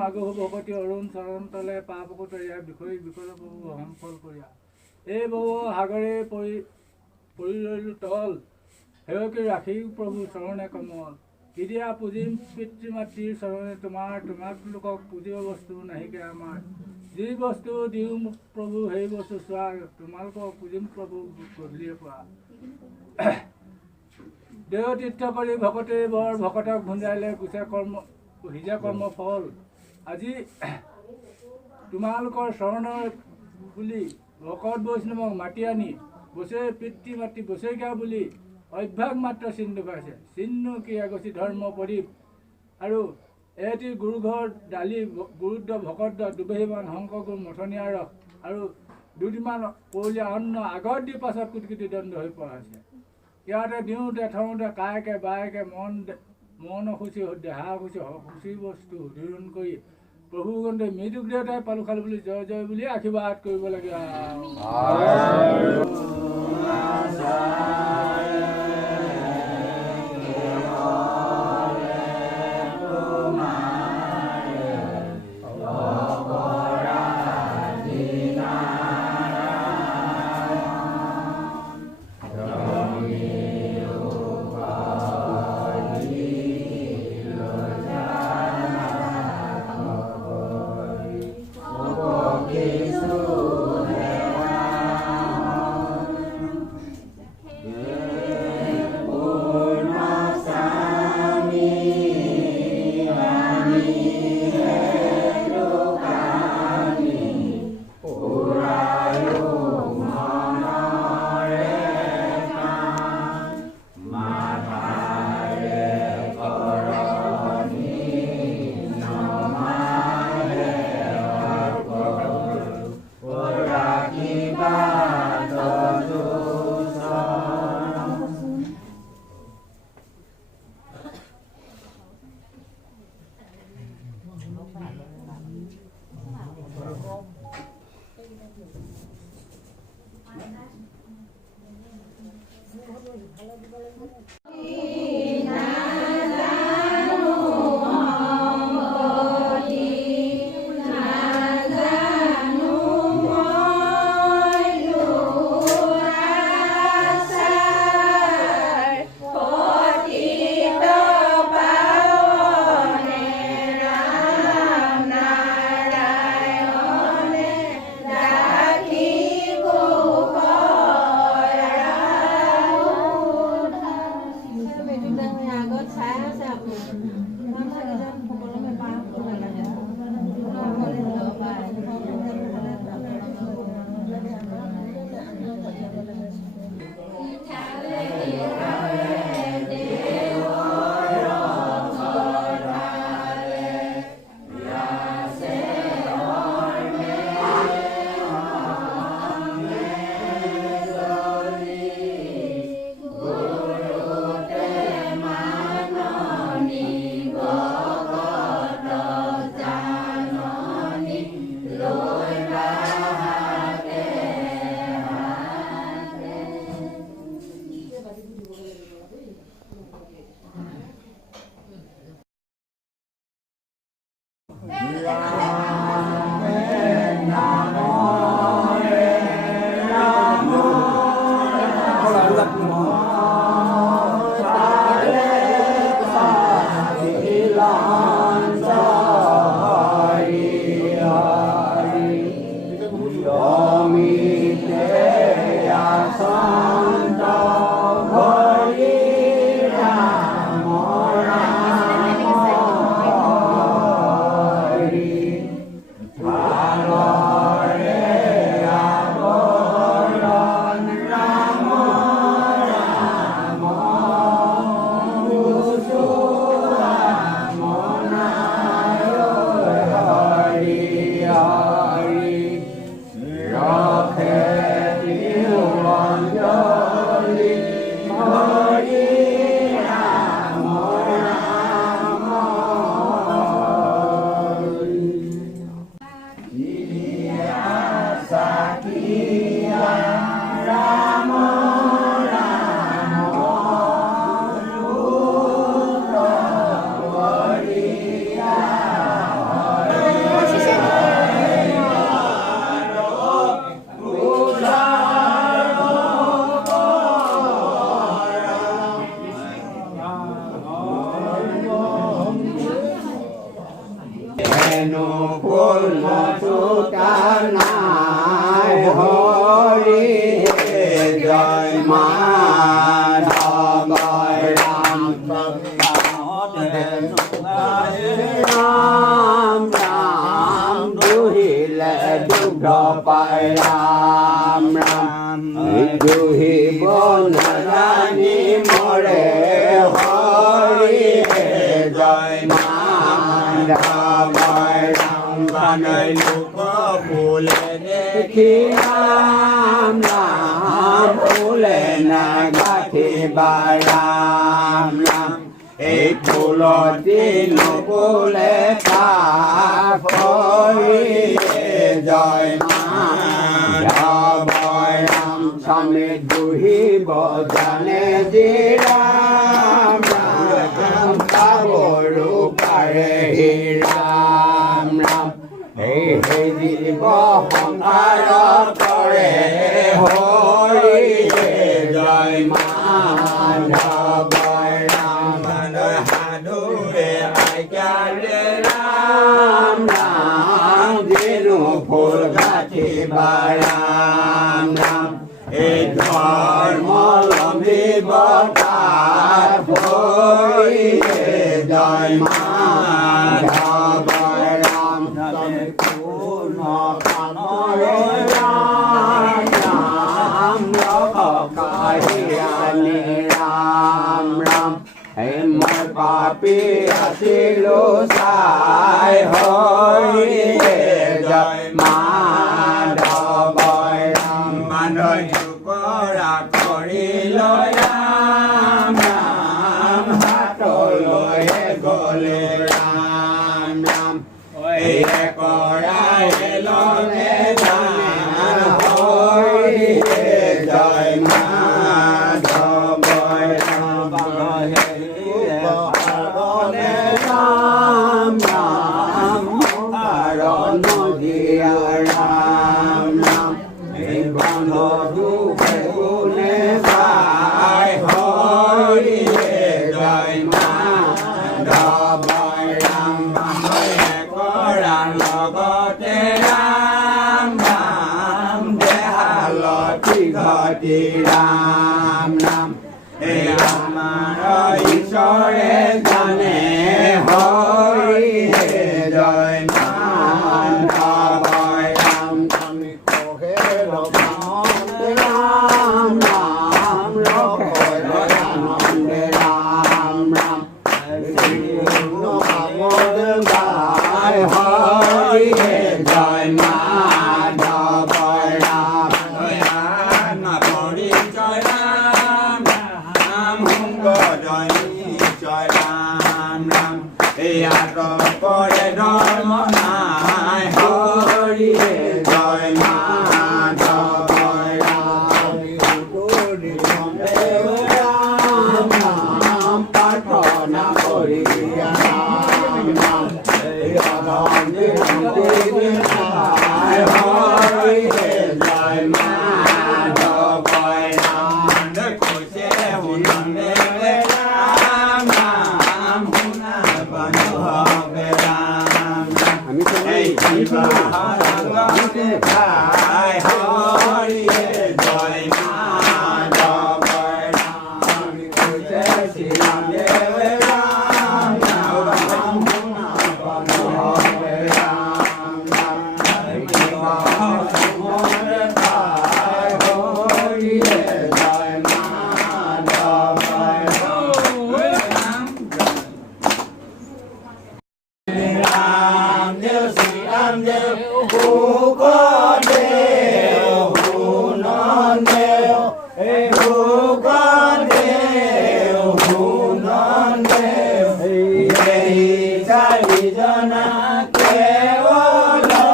মাগু ভগৱতী অৰুণ চৰণ তলে পাপকতৰীয়া বিষয় বিকল প্ৰভু গ্ৰহণ ফল কৰিয়া এই বহু সাগৰে পৰি ৰৈলো তল সেৱকে ৰাখি প্ৰভু চৰণে কমল ইদিয়া পুজিম পিতৃ মাতৃৰ চৰণে তোমাক লোকক পুজিব বস্তু নাহিকে আমাৰ যি বস্তু দিওঁ প্ৰভু সেই বস্তু চোৱা তোমালোকক পুজিম প্ৰভু গধূলিয়ে পোৱা দেহ তীৰ্থ কৰি ভকতে বৰ ভকতক ভুঞ্জাইলে গুচে সিজা কৰ্ম ফল আজি তোমালোকৰ চৰণৰ বুলি ভকত বৈষ্ণৱক মাতি আনি বছে পিতৃ মাতৃ বছেগা বুলি অভ্যাস মাত্ৰ চিহ্ন পাইছে চিহ্ন কি আগচি ধৰ্ম পদীপ আৰু এটি গুৰুঘৰ ডালি গুৰুদ্ৰ ভকত দুবেহীমান শংকৰ মঠনীয়া ৰস আৰু দুদিনমান কৌলীয়া অন্ন আগত দি পাছত কুটকুটি দণ্ড হৈ পৰা হৈছে ইয়াতে দিওঁতে থওঁতে কায়েকে বায়েকে মন খুচি দেহা খুচি বস্তু ধৰণ কৰি প্ৰভু গন্ধে মৃদুক দেউতাই পালো খালো বুলি জয় জয় বুলি আশীৰ্বাদ কৰিব লাগে নো ফুল মধুতা নাই হৰি জয় মাধৱ ৰাম ৰাম ৰাম দুহিলে দুগ্ধ পায় ৰাম ৰাম দুহিব নাজানি মৰে হৰি জয় মাধৱ ৰাম বানৈ লোক ফুলে দেখি ৰাম ৰাম ফুলে নাগাঠিবা ৰাম ৰাম এই ফুলতি নকুলে তাক হৰি জয় মাধৱ ৰাম স্বামী দুহিব জানে যি ৰাম ৰাম পাবৰো পাৰে হে ৰাম ৰাম এই হে জীৱ সংসাৰ কৰে হৰি জয় মাধৱ ৰাম সাধুৰে আজ্ঞাৰে ৰাম ৰাম দিনো ফুল গাঠিবা ৰাম ৰাম এই ধৰ্মলম্বীব তাত হৰি জয় মাধৱ ৰাম পূৰ্ণ কামৰে ৰাম ৰাম কাহিয়ানি ৰাম ৰাম হে মই পাপী আছিলো চাই হৰি জয় মাধৱ ৰাম মানৈ কৰা কৰি লৈ ৰাম ৰাম হাতলৈ গলে ৰাম ৰাম এই কৰাই ললে হৰি জয় মাধৱ ৰাম ৰাম ৰাম কাৰণ দিয়া ৰাম ৰাম এই বন্ধ দুখে গুণে পাই হৰি জয় মাধৱ ৰাম কৰা লগতে ৰাম ৰাম দেহালতি ঘটি ৰাম ৰাম এই আমাৰ ঈশ্বৰে জানে হৰি জয় মাধৱ ৰাম আমি কহে ৰাম ৰাম আনন্দে ৰাম ৰাম গায় হৰি জয় মাধৱ ৰাম পৰিচয় ৰাম ৰাম জয় জয় ৰাম ৰাম ইয়াত পৰে ধৰ্ম নাই হৰি জয় মাধৱ ৰাম ৰাম প্ৰাৰ্থনা কৰি ৰাম ৰাম হৰি জয় মাধৱ ৰাম কৈছে শুনলে ৰাম ৰাম শুনা বান্ধৱে ৰাম আমি হৰি জয় মাধৱ ৰাম কৈছে শ্ৰীৰাম দেৱে ৰাম ৰাম শুনা বান্ধৱে ৰাম হৰি জয় মাধৱ ৰাম দেৱ শ্ৰীৰাম দেৱ ভোগ দেৱ শুনন দেৱ এই ভোগ দেৱ শুনন দেৱ এই চাৰিজনা কেৱলৰে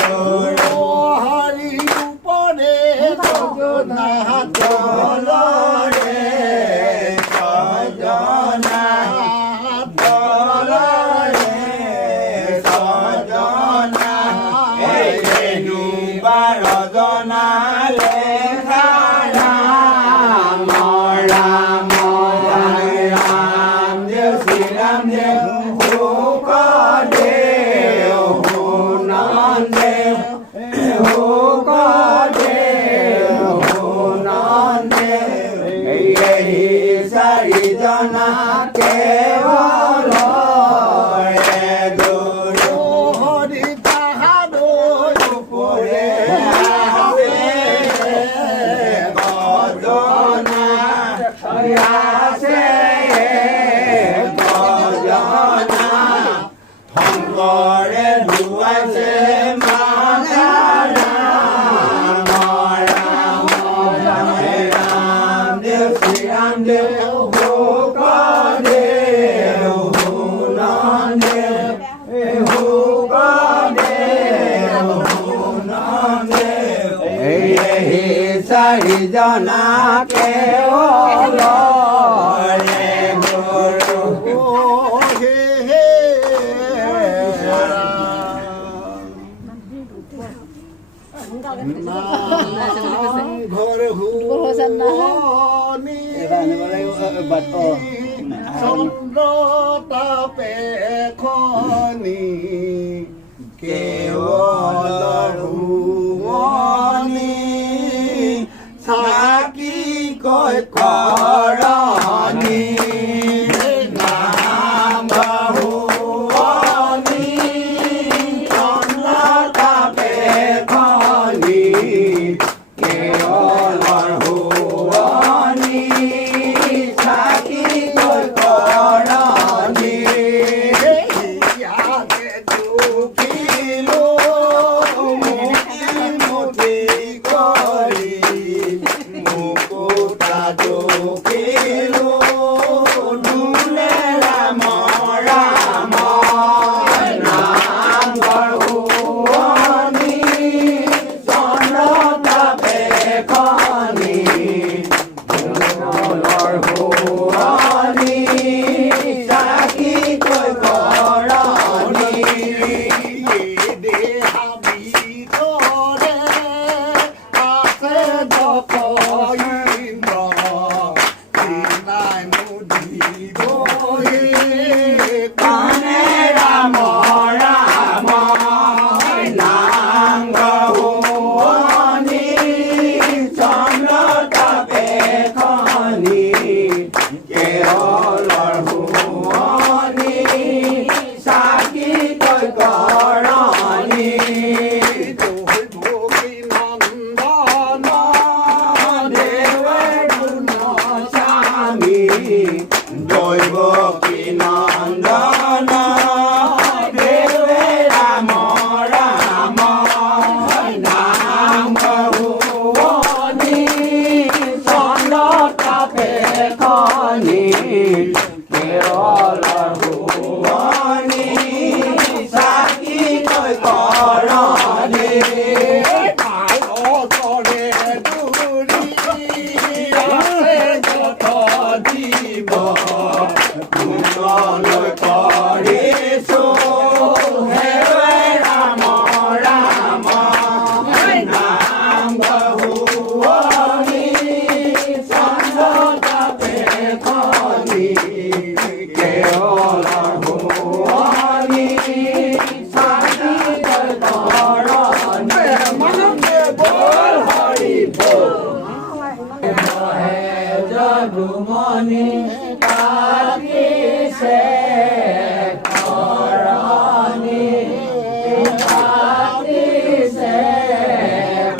গুৰু হৰি উপৰে জগন্নাথ তলৰে জগন্নাথ তলৰে সজনা এই ৰেণু বাৰজনা লেখা ৰাম ৰাম ৰাম দেৱ শ্ৰীৰাম দেৱ ভোগ চাৰিজনা কেৱলৰে গুৰু হৰি তাহাদৈ ওপৰে গজনা আছে গজনা শংকৰে ধুৱাইছে চাৰিজনা কেৱলৰে গুৰু ঘৰ হুৱনি চন্দ্ৰ তাপে খনি কেৱল হুৱনি চাকি কৈ কৰনি নাম হুৱনি চন্দ্ৰ তাপে খনি কেৱলৰ হুৱনি চাকি কৈ কৰনি ইয়াতে দুখিলো মুঠি কৰি মুকুতা দুখিলো ধুলে ৰাম ৰাম নাম হুৱনি চন্দ্ৰ তাপে খনি কেৱলৰ হুৱনি চাকি কৈ কৰনি দেহা ভিতৰে আছে জপ ইন্দ্ৰ নাই মুদিবহি কানে ৰাম ৰাম নাম হুৱনি চন্দ্ৰ তাপে খনি কেৱলৰ হুৱনি চাকি কৈ কৰনি নন্দন দেৱে গুণ স্বামী দৈৱকী নন্দন দেৱে ৰাম ৰাম নাম হুৱনি চন্দ্ৰ তাপে খনি কেৱলৰ হুৱনি চাকি কৈ কৰনি ভাগৱতৰে দুৰি আছে যত জীৱ গুণলৈ কৰিছো হেৱে ৰাম ৰাম নাম হুৱনি চন্দ্ৰ তাপে খনি কেৱলৰ হুৱনি চাকি কৈ কৰনি বল হৰি বল যদুমণি পাতিছে কৰনি পাতিছে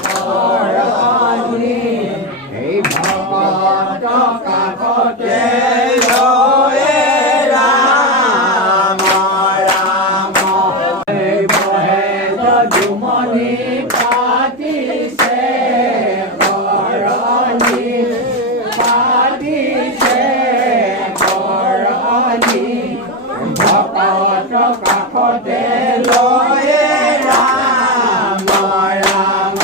কৰনি এই ভকত কাকতে লয়ে ৰাম ৰাম এই বহে যদুমণি পাতিছে কৰনি পাতিছে কৰনি ভকত কাকতে লয়ে ৰাম ৰাম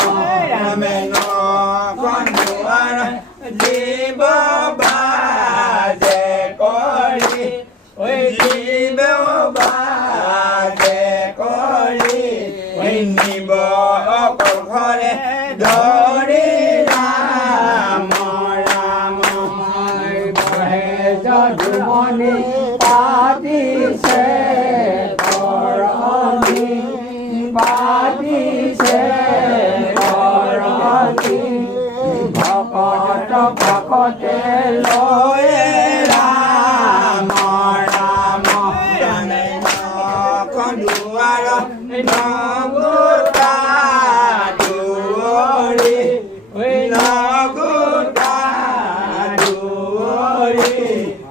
ৰামেন কন্দুৱাৰ জীৱ বাজে কৰি ঐ জীৱ বাজে কৰি ঐ নিব অকল ঘৰে ধৰি ৰাম ৰাম বহে যদুমণি পাতিছে কৰনি পাতিছে কৰনি ভকত কাকতে লয়ে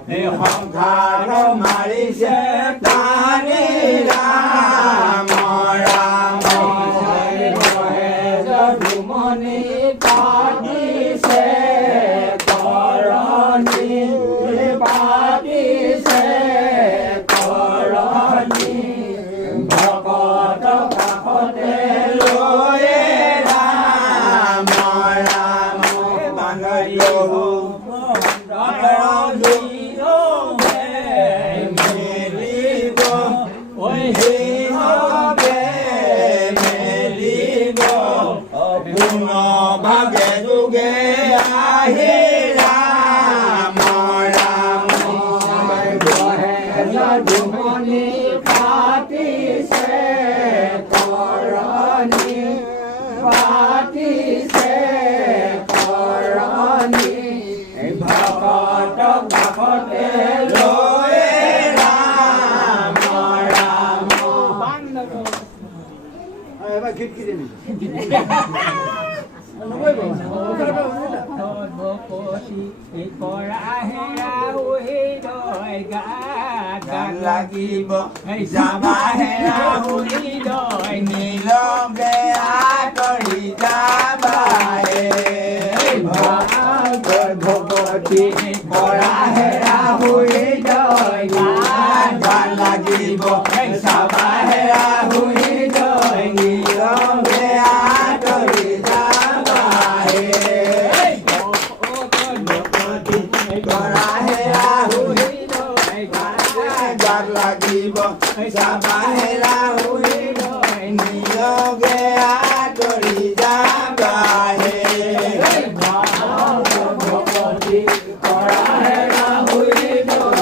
এই সংসাৰ মাৰিছে টানি ৰাম ৰাম যদুমণি পাতিছে কৰণী পাতিছে কৰণী ভকত কাষতে লৈ ৰাম ৰাম বানৰীয় ভাগে যোগে আহি ৰাম ৰাম যদুমণি পাতিছে কৰণী পাতিছে কৰণী ভকত কাষতে লৈ ৰাম ৰাম এবাৰ গীত কি দিবি গান লাগিব যাবা হেৰা হৃদয় নীলকে আঁতৰি যাবা ভগৱতী কৰা হেৰা হৃদয় গান লাগিব যাবা হেৰা হৃদয় নীলকে আঁতৰি যাবা কৰা হেৰা গান লাগিব যাবা হেৰা হৃদয় নীলকে আঁতৰি যাবা ভগৱতী কৰা হেৰা হৃদয়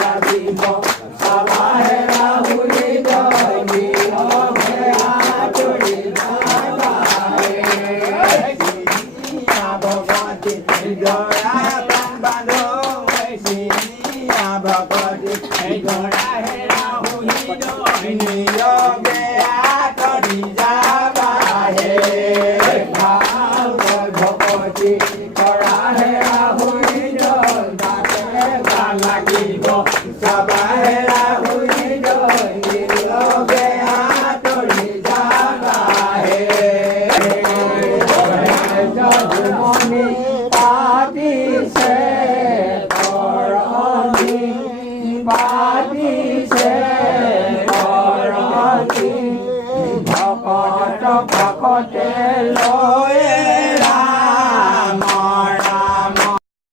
লাগিব চাবা হেৰা হৃদয় নীলকে আঁতৰি যাবা ভগৱতী জৰা প্ৰাণ বান্ধো ভগৱতী কৰা হেৰা হৃদয় নীলকে আঁতৰি যাবা ভগৱতী কৰা হেৰা হৃদয় গান লাগিব যাবা হেৰা হৃদয় নীলকে আঁতৰি যাবা যদুমণি পাতিছে কৰণী পাতিছে